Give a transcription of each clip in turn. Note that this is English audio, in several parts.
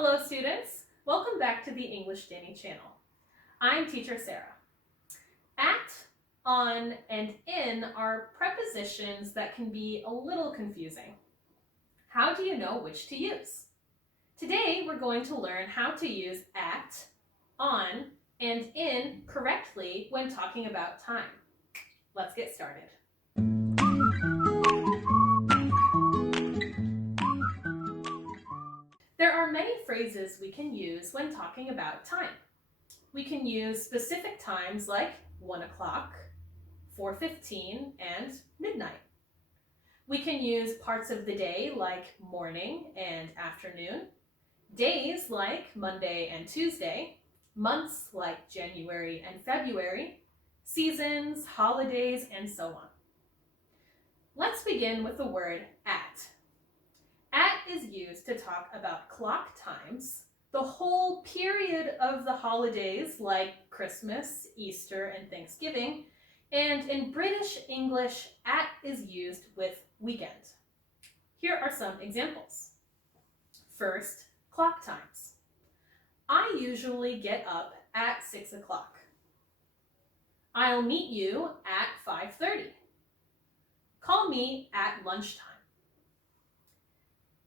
Hello students, welcome back to the English Danny channel. I'm teacher Sarah. At, on, and in are prepositions that can be a little confusing. How do you know which to use? Today we're going to learn how to use at, on, and in correctly when talking about time. Let's get started. There are many phrases we can use when talking about time. We can use specific times like 1 o'clock, 4:15, and midnight. We can use parts of the day like morning and afternoon, days like Monday and Tuesday, months like January and February, seasons, holidays, and so on. Let's begin with the word at. At is used to talk about clock times, the whole period of the holidays like Christmas, Easter, and Thanksgiving, and in British English, at is used with weekend. Here are some examples. First, clock times. I usually get up at 6 o'clock. I'll meet you at 5:30. Call me at lunchtime.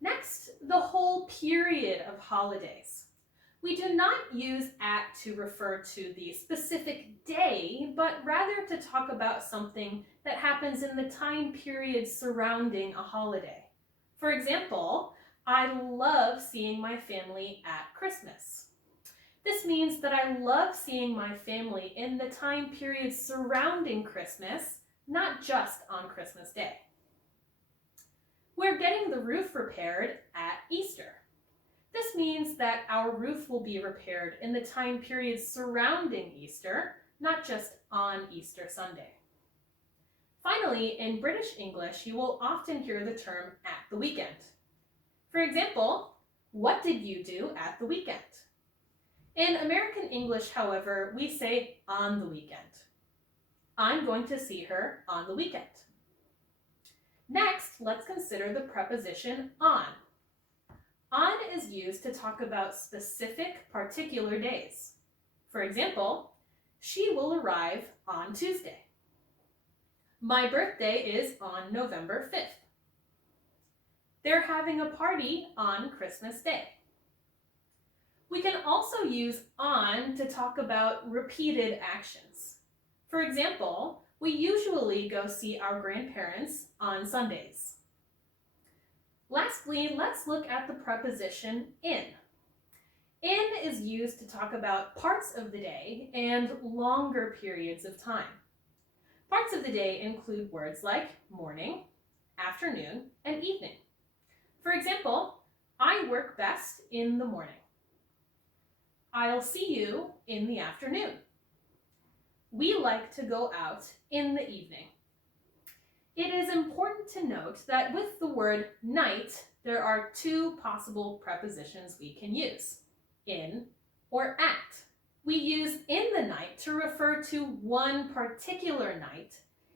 Next, the whole period of holidays. We do not use at to refer to the specific day, but rather to talk about something that happens in the time period surrounding a holiday. For example, I love seeing my family at Christmas. This means that I love seeing my family in the time period surrounding Christmas, not just on Christmas Day. We're getting the roof repaired at Easter. This means that our roof will be repaired in the time period surrounding Easter, not just on Easter Sunday. Finally, in British English, you will often hear the term at the weekend. For example, what did you do at the weekend? In American English, however, we say on the weekend. I'm going to see her on the weekend. Next, let's consider the preposition on. On is used to talk about specific, particular days. For example, she will arrive on Tuesday. My birthday is on November 5th. They're having a party on Christmas Day. We can also use on to talk about repeated actions. For example, we usually go see our grandparents on Sundays. Lastly, let's look at the preposition in. In is used to talk about parts of the day and longer periods of time. Parts of the day include words like morning, afternoon, and evening. For example, I work best in the morning. I'll see you in the afternoon. We like to go out in the evening. It is important to note that with the word night, there are two possible prepositions we can use, in or at. We use in the night to refer to one particular night,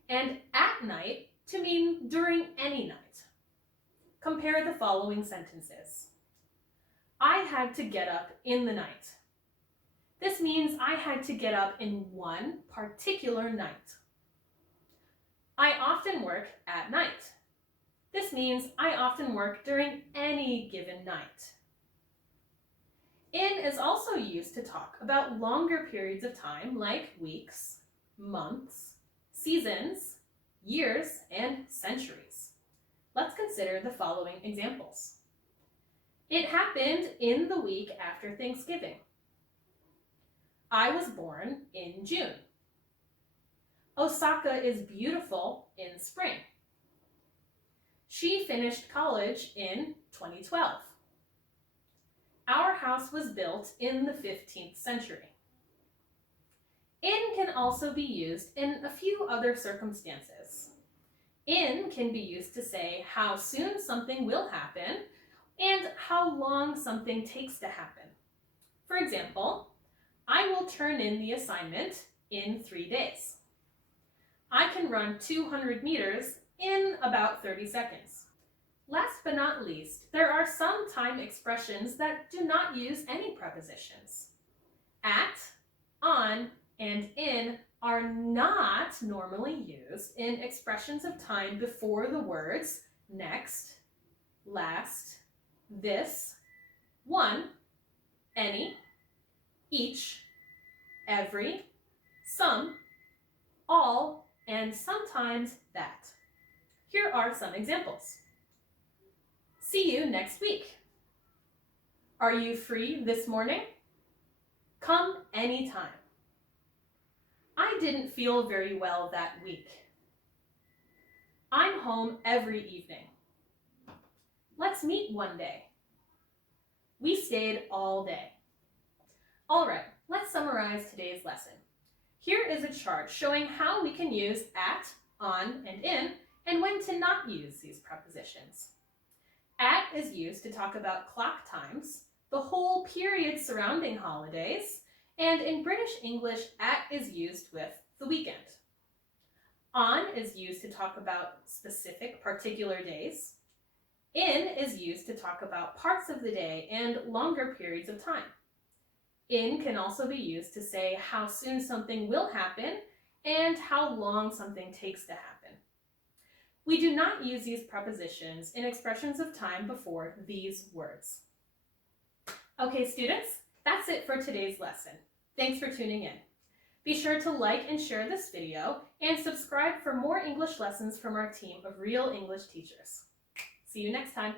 and at night to mean during any night. Compare the following sentences. I had to get up in the night. This means I had to get up in one particular night. I often work at night. This means I often work during any given night. In is also used to talk about longer periods of time like weeks, months, seasons, years, and centuries. Let's consider the following examples. It happened in the week after Thanksgiving. I was born in June. Osaka is beautiful in spring. She finished college in 2012. Our house was built in the 15th century. In can also be used in a few other circumstances. In can be used to say how soon something will happen and how long something takes to happen. For example, I will turn in the assignment in 3 days. I can run 200 meters in about 30 seconds. Last but not least, there are some time expressions that do not use any prepositions. At, on, and in are not normally used in expressions of time before the words next, last, this, one, any, each, every, some, all, and sometimes that. Here are some examples. See you next week. Are you free this morning? Come anytime. I didn't feel very well that week. I'm home every evening. Let's meet one day. We stayed all day. All right, let's summarize today's lesson. Here is a chart showing how we can use at, on, and in, and when to not use these prepositions. At is used to talk about clock times, the whole period surrounding holidays, and in British English, at is used with the weekend. On is used to talk about specific particular days. In is used to talk about parts of the day and longer periods of time. In can also be used to say how soon something will happen and how long something takes to happen. We do not use these prepositions in expressions of time before these words. Okay, students, that's it for today's lesson. Thanks for tuning in. Be sure to like and share this video and subscribe for more English lessons from our team of real English teachers. See you next time.